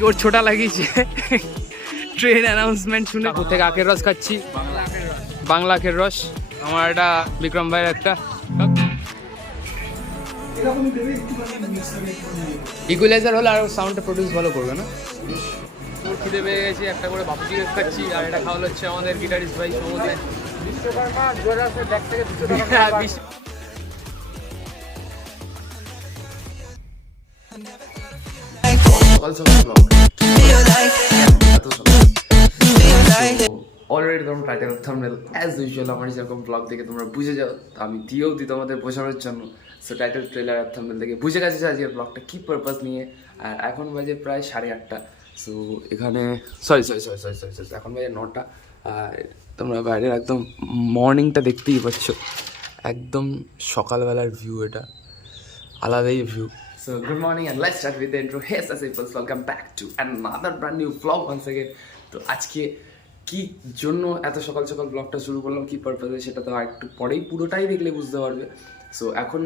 জোর ছোটা লাগিয়েছে ট্রেন অ্যানাউন্সমেন্ট শুনে থেকে আখের রস খাচ্ছি, বাংলা আখের রস। আমার এটা বিক্রম ভাইয়ের একটা ইকুয়ালাইজার হলে আর সাউন্ডটা প্রডিউস ভালো করবে না। খিদে পেয়ে গেছি, একটা করে বাপুজি খাচ্ছি, আর এটা খাওয়া হচ্ছে আমাদের গিটারিস্ট ভাই সমুদ্রে বিশ্বকর্মা 2000 ব্যাগ থেকে 200 টাকা। অলরেডি তোমরা টাইটেল থাম্বনেল অ্যাজ ইউজুয়াল আমার যেরকম ব্লগ দেখে তোমরা বুঝে যাও, আমি দিয়েও দিই তোমাদের বোঝানোর জন্য। সো টাইটেল ট্রেলার আর থাম্বনেল দেখে বুঝে গেছে যে আজকের ব্লগটা কী পারপাস নিয়ে। আর এখন বাজে প্রায় 8:30। সো এখানে সরি এখন বাজে 9টা। আর তোমরা বাইরের একদম মর্নিংটা দেখতেই পাচ্ছ, একদম সকালবেলার ভিউ, এটা আলাদাই view. So good morning and let's start with the intro. Hey people, welcome back to another brand new vlog once again. তো আজকে কি জন্য এত সকাল সকাল ব্লগটা শুরু করলাম, কি পারপাসে, সেটা তো একটু পরেই পুরোটাই দেখলে বুঝতে পারবে। সো এখন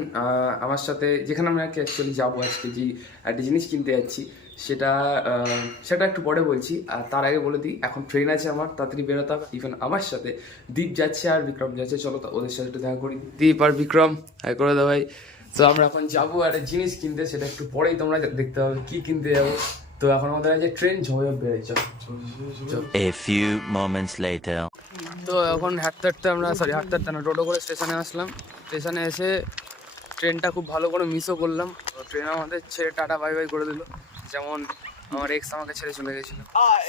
আমার সাথে যেখানে আমরা অ্যাকচুয়ালি যাবো আজকে, যে একটা জিনিস কিনতে যাচ্ছি, সেটা একটু পরে বলছি। আর তার আগে বলে দিই, এখন ট্রেন আছে আমার, তাড়াতাড়ি বেরোতে হবে। ইভেন আমার সাথে দীপ যাচ্ছে আর বিক্রম যাচ্ছে, চলো ওদের সাথে একটু দেখা করি। দীপ আর বিক্রম হাই করে দাও ভাই। তো আমরা এখন যাবো একটা জিনিস কিনতে, সেটা একটু পরেই তোমরা দেখতে হবে কি কিনতে যাবো। তো এখন আমাদের আছে ট্রেন ঝমঝম বেড়েছে। A few moments later. তো এখন হাঁটতে আমরা হাঁটতে না, টোটো করে স্টেশনে আসলাম। স্টেশনে এসে ট্রেনটা খুব ভালো করে মিসও করলাম। তো ট্রেন আমাদের ছেড়ে টাটা বাই বাই করে দিল, যেমন আমার এক্স আমাকে ছেড়ে চলে গেছিল,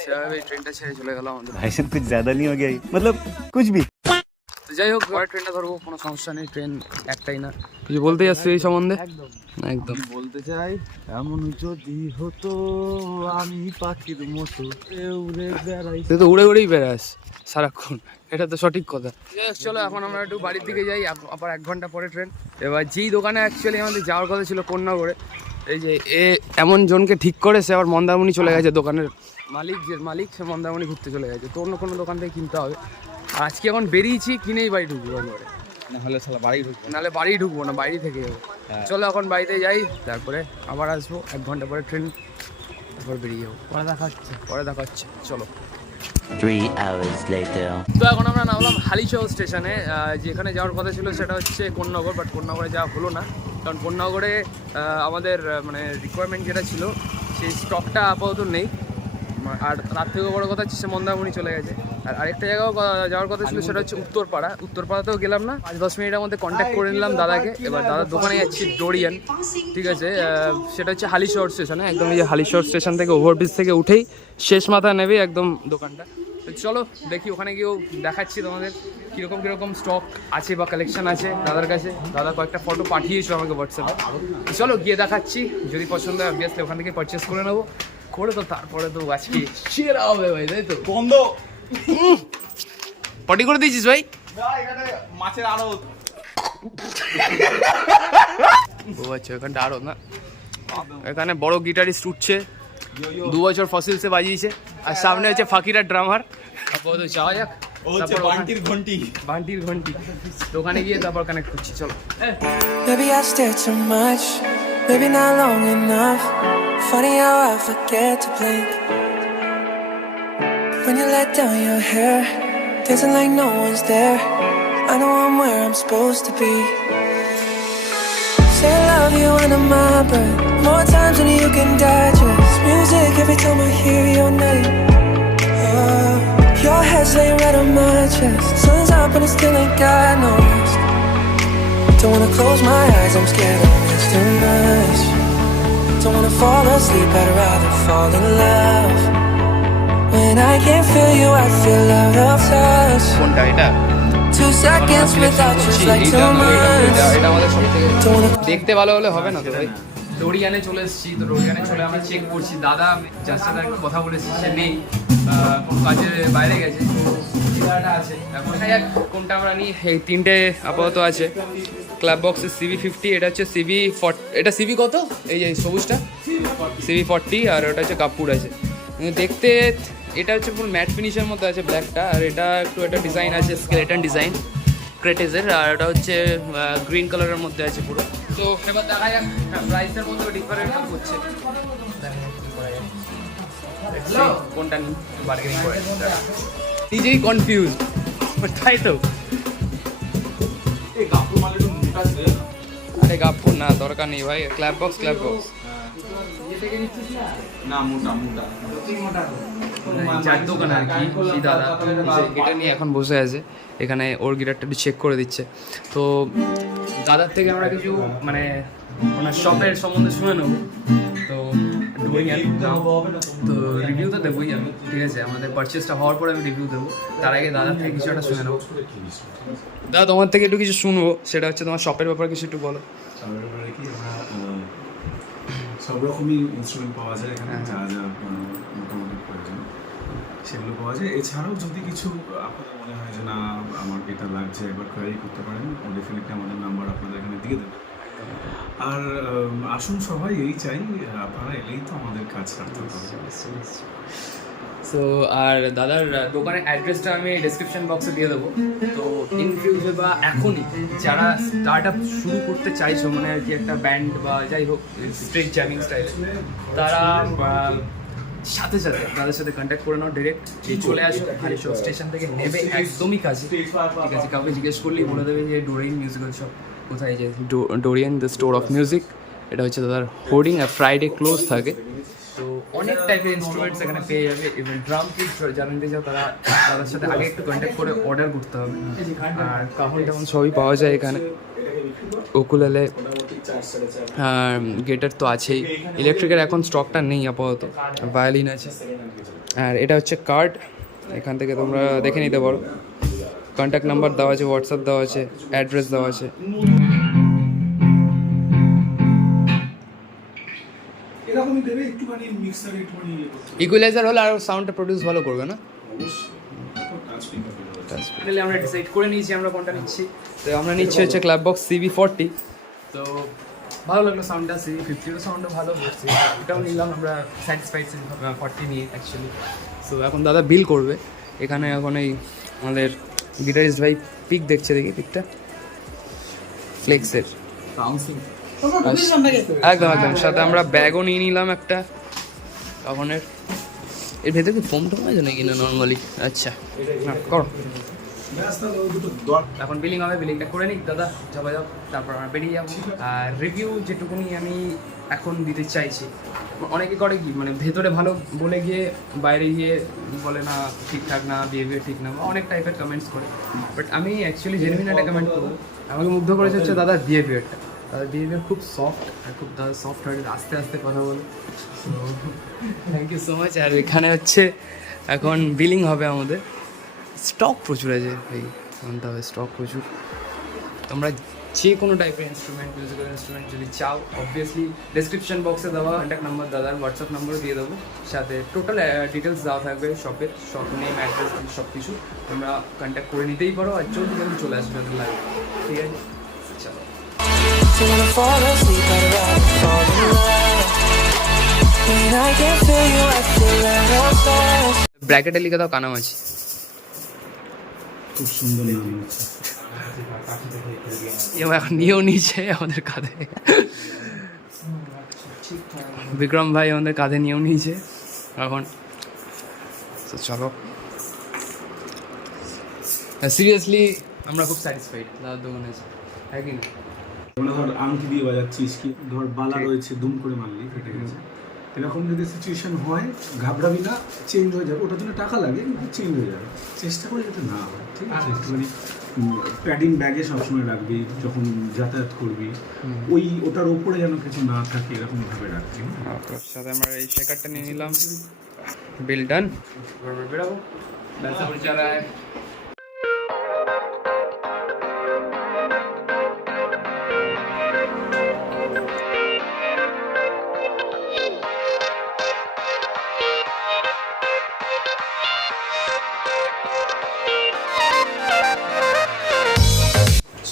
সেভাবে ট্রেনটা ছেড়ে চলে গেল আমাদের। ভাইসাব কুছ জ্যাদা নেই হো গয়া, মতলব কুছ ভি। যাই হোক, পরে ট্রেনটা ধরবো, কোনো সমস্যা নেই, ট্রেন একটাই না। কিছু বলতে যাচ্ছি এই সম্বন্ধে? একদম বলতে চাই, এমন যদি হতো আমি পাখির মতো উড়ে বেড়াই। তুই তো উড়ে উড়েই বেড়াস সারাক্ষণ, এটা তো সঠিক কথা। চলো এখন আমরা একটু বাড়ির দিকে যাই, আবার 1 ঘন্টা পরে ট্রেন। এবার যেই দোকানে অ্যাকচুয়ালি আমাদের যাওয়ার কথা ছিল কন্যাগড়ে, এই যে এমন জনকে ঠিক করে সে আবার মন্দারমণি চলে গেছে। দোকানের মালিক সে মন্দারমণি ঘুরতে চলে গেছে, তো অন্য কোনো দোকান থেকে কিনতে হবে। আজকে এখন বেরিয়েছি, কিনেই বাড়ি ঢুকবো একবারে, নাহলে বাড়ি ঢুকবো না, বাইরে থেকে যাবো। চলো এখন বাড়িতে যাই, তারপরে আবার আসবো 1 ঘন্টা পরে ট্রেন, তারপর বেরিয়ে যাবো। পরে দেখা হচ্ছে চলো। 3 hours later. তো এখন আমরা নামলাম হালিশহর স্টেশনে। যেখানে যাওয়ার কথা ছিল সেটা হচ্ছে কোন্নগর, বাট কোন্নগরে যাওয়া হলো না, কারণ কোন্নগরে আমাদের মানে রিকোয়ারমেন্ট যেটা ছিল সেই স্টকটা আপাতত নেই। আর তার থেকেও বড়ো কথা হচ্ছে সে মন্দারমণি চলে গেছে। আর আরেকটা জায়গাও যাওয়ার কথা ছিল, সেটা হচ্ছে উত্তরপাড়াতেও গেলাম না। 5-10 মিনিটের মধ্যে কন্ট্যাক্ট করে নিলাম দাদাকে। এবার দাদার দোকানে যাচ্ছি, ডোরিয়ান, ঠিক আছে। সেটা হচ্ছে হালিশহর স্টেশনে, একদম এই যে হালিশহর স্টেশন থেকে ওভারব্রিজ থেকে উঠেই শেষ মাথা নেবে একদম দোকানটা। তো চলো দেখি, ওখানে গিয়েও দেখাচ্ছি তোমাদের কীরকম স্টক আছে বা কালেকশন আছে দাদার কাছে। দাদা কয়েকটা ফটো পাঠিয়েছিল আমাকে হোয়াটসঅ্যাপে, চলো গিয়ে দেখাচ্ছি। যদি পছন্দ হয় অবভিয়াসলি ওখান থেকে পারচেস করে নেবো, করে তো তারপরে তো আজকে সেরা হবে ভাই, তাই তো? বন্ধ পটি করে দিয়েছিস ভাই? মাছের আড়ত। ও আচ্ছা, এখানটা আরো না, এখানে বড় গিটারিস্ট উঠছে, 2 বছর ফসিলসে বাজিয়েছে, আর সামনে হচ্ছে ফাকিরা ড্রামার। আপাতত যাওয়া যাক, তারপর বান্টির ঘন্টি দোকানে গিয়ে তারপর কানেক্ট করছি, চলো। Maybe I stare too much, maybe not long enough. Funny how I forget to blink. When you let down your hair, dancing like no one's there. I know I'm where I'm supposed to be. Say I love you under my breath, more times than you can digest. Music every time I hear your name. Oh, your head's laying right on my chest. Sun's up and it still ain't got no rest. Don't wanna close my eyes, I'm scared of this too much. Don't wanna fall asleep, I'd rather fall in love. When I can't feel you, I feel out of touch. 2 seconds without you's like too much. দেখতে ভালো হলে হবে না তো ভাই। ডোরিয়ানে চলে এসেছি, তো ডোরিয়ানে চলে আমরা চেক করছি। দাদা যার সাথে একটু কথা বলেছি, সে নেই, কোনো কাজে বাইরে গেছে, আছে। এখন কোনটা আমরা নিই, এই 3টে আপাতত আছে। ক্লাব বক্সের CV50, এটা হচ্ছে CV40, এটা CV কত? এই যে সবুজটা CV40, আর ওটা হচ্ছে কাপুর আছে। দেখতে এটা হচ্ছে পুরো ম্যাট ফিনিশের মধ্যে আছে ব্ল্যাকটা, আর এটা একটু একটা ডিজাইন আছে, স্কেলেটন ডিজাইন ক্রেটেজের, আর এটা হচ্ছে গ্রিন কালারের মধ্যে আছে পুরো। তো এবার দেখা যাক প্রাইসের মধ্যে ডিফারেন্ট করছে। জানি না কি করা যায়। কোনটা নিই বার্গেনিং করে নিজেই কনফিউজ, তাই তো। আরে গাপুর না, দরকার নেই ভাই, ক্ল্যাপ বক্স না মোটা মোটা যার দোকান আর কি, সেই দাদা এটা নিয়ে এখন বসে আছে এখানে, ওর গিটারটা একটু চেক করে দিচ্ছে। তো দাদার থেকে আমরা কিছু মানে ওনার শপের সম্বন্ধে শুনে নেবো। তো তো রিভিউ তো দেবোই আমি, ঠিক আছে, আমাদের পারচেসটা হওয়ার পরে আমি রিভিউ দেবো। তার আগে দাদার থেকে কিছু একটা শুনে নেবো। দাদা তোমার থেকে একটু কিছু শুনবো, সেটা হচ্ছে তোমার শপের ব্যাপারে কিছু একটু বলো। শপের ব্যাপারে কি, আমরা সব রকমই ইনস্ট্রুমেন্ট পাওয়া যায় এখানে, যা যা মোটামুটি প্রয়োজন সেগুলো পাওয়া যায়। এছাড়াও যদি কিছু আপনাদের মনে হয় যে না আমার এটা লাগছে, একবার কোয়ারি করতে পারেন, ডেফিনেটলি আমাদের নাম্বার আপনাদের এখানে দিয়ে দেবেন। আর আসুন সবাই, এই চাই আপনারা এলেই তো আমাদের কাজ সার্থক হবে। সো আর দাদার দোকানের অ্যাড্রেসটা আমি ডেসক্রিপশন বক্সে দিয়ে দেবো। তো ইন ফিউচার বা এখনই যারা স্টার্ট আপ শুরু করতে চাইছো, মানে আর কি একটা ব্যান্ড বা যাই হোক স্ট্রিট জ্যামিং স্টাইলে, তারা সাথে সাথে তাদের সাথে কন্ট্যাক্ট করে নাও, ডিরেক্ট চলে আসো। হালিশহর স্টেশন থেকে নেবে একদমই কাছে, ঠিক আছে। কাউকে জিজ্ঞেস করলেই বলে দেবে যে ডোরিয়ান মিউজিক্যাল শপ কোথায়, যে Dorian the store of music, এটা হচ্ছে দাদার হোর্ডিং। আর ফ্রাইডে ক্লোজ থাকে। তো অনেক টাইপের ইনস্ট্রুমেন্টস এখানে পেয়ে যাবে। ইভেন ড্রাম কিট জানতে চাও তারা, তাদের সাথে আগে একটু কন্ট্যাক্ট করে অর্ডার করতে হবে। আর কাহন টাহন সবই পাওয়া যায় এখানে। উকুলেলে আর গিটার তো আছেই, ইলেকট্রিকের এখন স্টকটা নেই আপাতত, ভায়োলিন আছে। আর এটা হচ্ছে কার্ড, এখান থেকে তোমরা দেখে নিতে পারো। কন্ট্যাক্ট নাম্বার দেওয়া আছে, হোয়াটসঅ্যাপ দেওয়া আছে, অ্যাড্রেস দেওয়া আছে। এরকমই দেবে, একটুখানি মিক্সার একটুখানি ইকুয়ালাইজার হলে আরও সাউন্ডটা প্রডিউস ভালো করবে না? টাচ আমরা ডিসাইড করে নিয়েছি আমরা কোনটা নিচ্ছি। তো আমরা নিচ্ছি হচ্ছে ক্লাব বক্স CV40। তো ভালো লাগলো সাউন্ডটা, CV50 সাউন্ডও ভালো করছে, এটাও নিলাম আমরা, স্যাটিসফাইড CV40 নিয়ে অ্যাকচুয়ালি। সো এখন দাদা বিল করবে এখানে। এখন এই আমাদের গিটারিস্ট ভাই পিক দেখছে, দেখি পিকটা ফ্লেক্সের, একদম একদম। সাথে আমরা ব্যাগও নিয়ে নিলাম একটা কাহনের। এর ভেতরে কি ফোম টোম আছে নাকি না নর্মালি? আচ্ছা না করো। এখন বিলিং হবে, বিলিংটা করে নিই দাদা, যাবা যাও, তারপর আমরা বেরিয়ে যাবো। আর রিভিউ যেটুকুনি আমি এখন দিতে চাইছি, অনেকে করে কি মানে ভেতরে ভালো বলে গিয়ে বাইরে গিয়ে বলে না ঠিকঠাক না, বিহেভিয়ার ঠিক না, বা অনেক টাইপের কমেন্টস করে। বাট আমি অ্যাকচুয়ালি জেনুইন একটা কমেন্ট করবো, আমাকে মুগ্ধ করেছে হচ্ছে দাদার বিহেভিয়ারটা। তাদের বিহেভিয়ার খুব সফট, আর খুব দাদা সফট হার্টেড, আস্তে আস্তে কথা বলে। So thank you so much. আর এখানে হচ্ছে এখন বিলিং হবে আমাদের। স্টক প্রচুর আছে এই, মানতে হবে, স্টক প্রচুর। তোমরা যে কোনো টাইপের ইনস্ট্রুমেন্ট, মিউজিক্যাল ইনস্ট্রুমেন্ট যদি চাও, অবভিয়াসলি ডেসক্রিপশন বক্সে দেওয়া কন্ট্যাক্ট নাম্বার, দাদার হোয়াটসঅ্যাপ নাম্বার দিয়ে দেবো, সাথে টোটাল ডিটেলস দেওয়া থাকবে শপের, শপ নেম, অ্যাড্রেস, সব কিছু তোমরা কন্ট্যাক্ট করে নিতেই পারো। আর জলদি জলদি চলে আসবে যদি লাগে, ঠিক আছে? চলো। So when I fall asleep, I'd rather fall in love. When I can feel you, I feel like I'm lost. ব্র্যাকেটে লিখে দাও কানামাছি। খুব সুন্দর নাম হচ্ছে। এখন নিয়েও নিচে আমাদের কাঁধে, বিক্রম ভাই আমাদের কাঁধে নিয়েও নিয়েছে এখন। তো চলো, সিরিয়াসলি আমরা খুব স্যাটিসফাইড দাদার দোকানে আছে, হ্যাঁ কি না? আমরা ধর আংটি দিয়ে বাজাচ্ছিস, কি ধর বালা রয়েছে, দুম করে মারলি ফেটে গেছে, এরকম যদি সিচুয়েশন হয় ঘাবড়াবি না, চেঞ্জ হয়ে যাবে। ওটার জন্য টাকা লাগে কিন্তু চেঞ্জ হয়ে যাবে, চেষ্টা করে যাতে না হয়, ঠিক আছে? একটুখানি প্যাডিং ব্যাগে সবসময় রাখবি যখন যাতায়াত করবি, ওটার ওপরে যেন কিছু না থাকে এরকমভাবে রাখবি। সাথে আমরা এই শেকারটা নিয়ে নিলাম, বিল ডান, বেরাবো যারা।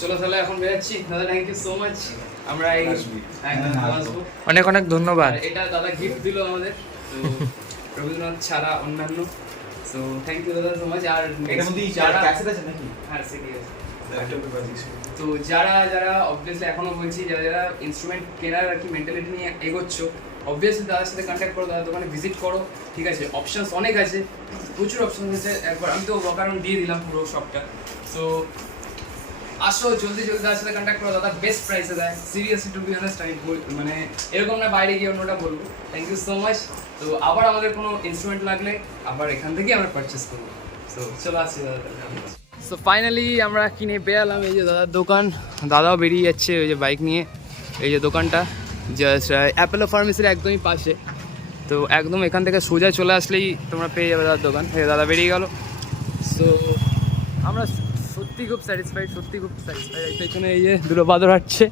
চলো তাহলে এখন বেরাচ্ছি দাদা, থ্যাংক ইউ সো মাচ। আমরা এই আসবো, অনেক অনেক ধন্যবাদ। এটা দাদা গিফট দিল আমাদের, তো রবীন্দ্রনাথ ছাড়া অন্যান্য। সো থ্যাংক ইউ দাদা সো মাচ। আর যারা ক্যাসেট আছে নাকি? হ্যাঁ সিডি আছে। তো যারা যারা অবভিয়াসলি এখনো বলছি, যারা যারা ইনস্ট্রুমেন্ট কেনার আর কি মেন্টালিটি নিয়ে এগোচ্ছ, অবভিয়াসলি দাদার সাথে কন্ট্যাক্ট করো, দাদার দোকানে ভিজিট করো, ঠিক আছে? অপশানস অনেক আছে, প্রচুর অপশান আছে। একবার আমি তো কারণ দিয়ে দিলাম পুরো সবটা। সো আসো জলদি দাদার সাথে কন্ট্যাক্ট করো, দাদা বেস্ট প্রাইসে দেয়। সিরিয়াসলি টু বি অনেস্ট আমি মানে এরকম না বাইরে গিয়ে অন্যটা বলবো। Thank you so much. তো আবার আমাদের কোনো ইনস্ট্রুমেন্ট লাগলে আবার এখান থেকেই আমরা পারচেস করবো। সো চলো আসছি দাদা। সো ফাইনালি আমরা কিনে বেরালাম, এই যে দাদার দোকান। দাদাও বেরিয়ে যাচ্ছে ওই যে বাইক নিয়ে। এই যে দোকানটা জাস্ট অ্যাপেলো ফার্মেসির একদমই পাশে। তো একদম এখান থেকে সোজা চলে আসলেই তোমরা পেয়ে যাবে দাদার দোকান। এই দাদা বেরিয়ে গেল। সো আমরা সত্যি খুব স্যাটিসফাইড। এই পেছনে এই যে দুটো বাদর হাঁটছে,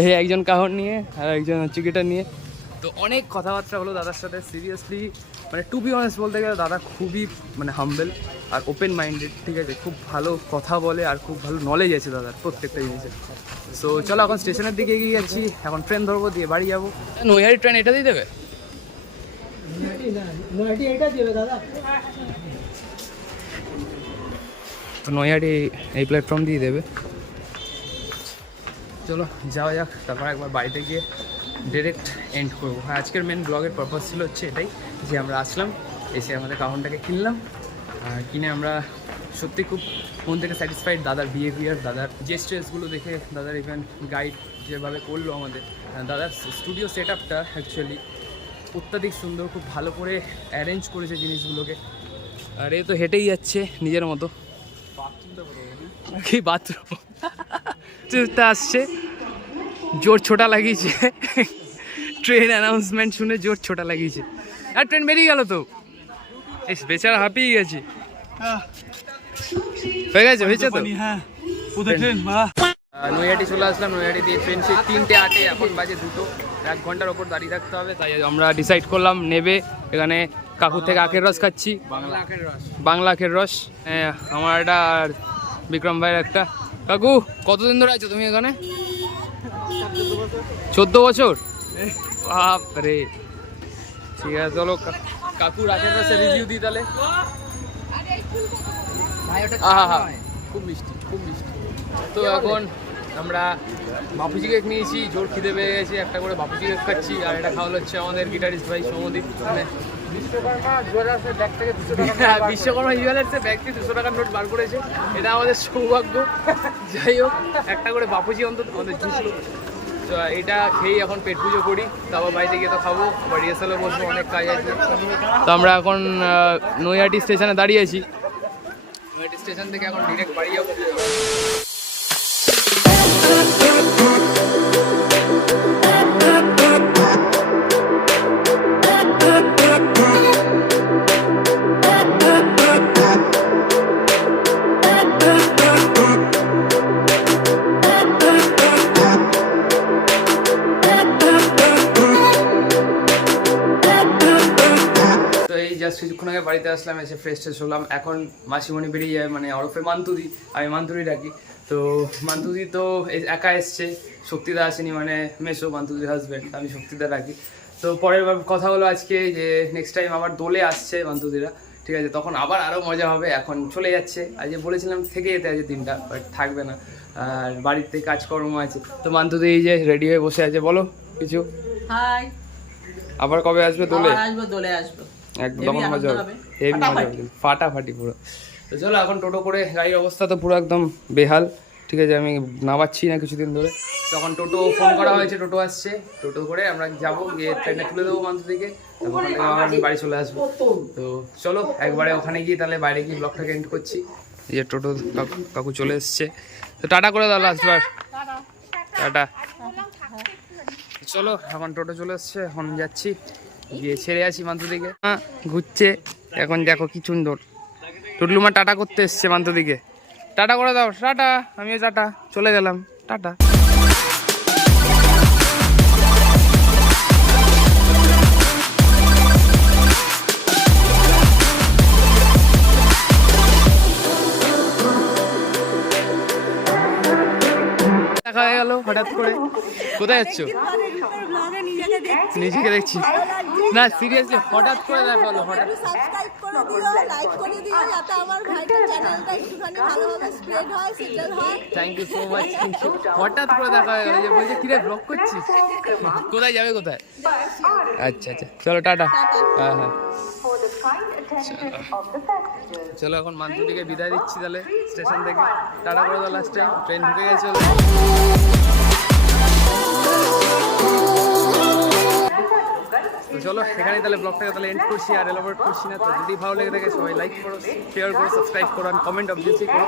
এই একজন কাহর নিয়ে আর একজন হচ্ছে গিটার নিয়ে। তো অনেক কথাবার্তা হলো দাদার সাথে। সিরিয়াসলি মানে টু বি অনেস্ট বলতে গেলে দাদা খুবই মানে হাম্বেল আর ওপেন মাইন্ডেড, ঠিক আছে? খুব ভালো কথা বলে আর খুব ভালো নলেজ আছে দাদার প্রত্যেকটা জিনিসের। সো চলো এখন স্টেশনের দিকে এগিয়ে যাচ্ছি, এখন ট্রেন ধরবো, দিয়ে বাড়ি যাবো। নৈহারি ট্রেন এটা দিয়ে দেবে? তো নৈহাটি এই প্ল্যাটফর্ম দিয়ে দেবে। চলো যাওয়া যাক, তারপর একবার বাড়িতে গিয়ে ডিরেক্ট এন্ড করবো। হ্যাঁ, আজকের মেন ব্লগের পারপাস ছিল হচ্ছে এটাই, যে আমরা আসলাম, এসে আমাদের কাহনটাকে কিনলাম। আর কিনে আমরা সত্যি খুব মন থেকে স্যাটিসফাইড দাদার বিহেভিয়ার, দাদার জেস্টার্সগুলো দেখে, দাদার ইভেন গাইড যেভাবে করলো আমাদের। দাদার স্টুডিও সেট আপটা অ্যাকচুয়ালি অত্যাধিক সুন্দর, খুব ভালো করে অ্যারেঞ্জ করেছে জিনিসগুলোকে। আর এ তো হেঁটেই যাচ্ছে নিজের মতো। কি বাথরুম আসছে, জোর ছোটা লাগিয়েছে। ট্রেন অ্যানাউন্সমেন্ট শুনে জোর ছোটা লাগিয়েছে। আর ট্রেন বেরিয়ে গেল তো, এই বেচারা হাঁপিয়ে গেছে। হয়ে গেছে, হয়েছে তো। নৈহাটি চলে আসলাম। নৈহাটি দিয়ে ট্রেন সে 3:08, এখন বাজে 2টো। 1 ঘন্টার ওপর দাঁড়িয়ে থাকতে হবে, তাই আমরা ডিসাইড করলাম নেবে। এখানে কাকুর থেকে আখের রস খাচ্ছি, বাংলা আখের রস। হ্যাঁ, আমার একটা আর বিক্রম ভাইয়ের একটা। কাকু কতদিন ধরে আছো তুমি এখানে? 14 বছর? বাপরে, ঠিক আছে চলো কাকুর আখের রসের রিভিউ দিই তাহলে। খুব মিষ্টি, খুব মিষ্টি। তো এখন আমরা বাপুজি কেক নিয়েছি, জোর খিদে পেয়ে গেছে, একটা করে বাপুজি কেক খাচ্ছি। আর এটা খাওয়ালো হচ্ছে আমাদের গিটারিস্ট ভাই সৌমদীপ। মানে বিশ্বকর্মা জুয়েলার্সের ব্যাগ থেকে 200 টাকার নোট বার করেছে, এটা আমাদের সৌভাগ্য। যাই হোক, একটা করে বাপুজি অন্তত আমাদের জুসলো। তো এটা খেয়েই এখন পেট পুজো করি, তারপর বাড়িতে গিয়ে তো খাবো, আবার রিহার্সালে বসবো, অনেক কাজ আছে। তো আমরা এখন নৈহাটি স্টেশনে দাঁড়িয়ে আছি। নৈহাটি স্টেশন থেকে এখন ডিরেক্ট বাড়ি যাবো। জাস্ট কিছুক্ষণ আগে বাড়িতে আসলাম, এসে ফ্রেশ ট্রেশ হলাম। এখন মাসিমণি বেরিয়ে যায়, মানে ওরফে মান্তুদি, আমি মান্তুরি ডাকি। তো মান্তুদি তো একা এসছে, শক্তিদা আসেনি, মানে মেসো মান্তুদির হাজব্যান্ড, আমি শক্তিদা ডাকি। তো পরের কথা হলো আজকে যে নেক্সট টাইম আবার দোলে আসছে মান্তুদিরা, ঠিক আছে? তখন আবার আরও মজা হবে। এখন চলে যাচ্ছে, আজকে বলেছিলাম থেকে যেতে আছে দিনটা, বাট থাকবে না, আর বাড়িতে কাজকর্ম আছে। তো মান্তুদি এই যে রেডি হয়ে বসে আছে, বলো কিছু। হাই, আবার কবে আসবে দোলে? আসবো, দোলে আসবো, একদম মজা হবে, হেভি মজা হবে, ফাটাফাটি পুরো। তো চলো এখন টোটো করে, গাড়ির অবস্থা তো পুরো একদম বেহাল, ঠিক আছে? আমি নামাচ্ছি না কিছুদিন ধরে। তখন টোটো ফোন করা হয়েছে, টোটো আসছে, টোটো করে আমরা যাবো, গিয়ে ট্রেনে তুলে দেবো মান্থ থেকে, ওখান থেকে আমি বাড়ি চলে আসবো। তো চলো একবারে ওখানে গিয়ে তাহলে বাইরে গিয়ে ব্লগটাকে এন্ড করছি। এই যে টোটো কাকু চলে এসছে, তো টাটা করে দাও লাস্টবার, টাটা। চলো এখন টোটো চলে এসছে, এখন যাচ্ছি, গিয়ে ছেড়ে আসি মান্থ দিকে। হ্যাঁ ঘুরছে এখন, দেখো কি সুন্দর। টুটলুমা টাটা করতে এসছে মান্থ দিকে, টাটা করে দাও। টাটা, আমিও টাটা, চলে গেলাম, টাটা। দেখা হয়ে গেল হঠাৎ করে। কোথায় যাচ্ছ? নিশিকাকে দেখছি নিশিকে দেখছি ভালো লাগছে না সিরিয়াসলি হঠাৎ করে দেখা হলো হঠাৎ একটু সাবস্ক্রাইব করে দিও লাইক করে দিও যাতে আমার ভাইটার চ্যানেলটা একটুখানি ভালোভাবে স্প্রেড হয় সেটেল হয় থ্যাংক ইউ সো মাচ হঠাৎ করে দেখা হয়ে গেল যে বলছে কিরে ব্লগ করছিস কোথায় যাবে কোথায় আচ্ছা আচ্ছা চলো টাটা হ্যাঁ হ্যাঁ চলো এখন মান্তুদিকে বিদায় দিচ্ছি তাহলে স্টেশন থেকে টাটা করে দাও লাস্টে ট্রেন ঢুকে গেছে তো চলো এখানেই তাহলে ব্লগটাকে তাহলে এন্ড করছি আর এলাবোরেট করছি না তো যদি ভালো লেগে থাকে সবাই লাইক করো শেয়ার করো সাবস্ক্রাইব করো আর কমেন্ট অবভিয়াসলি করো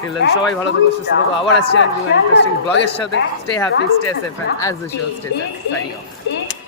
টিল দেন সবাই ভালো থাকো সুস্থ থাকো আবার আসছি একদম ইন্টারেস্টিং ব্লগের সাথে stay happy stay safe and as usual stay safe signing off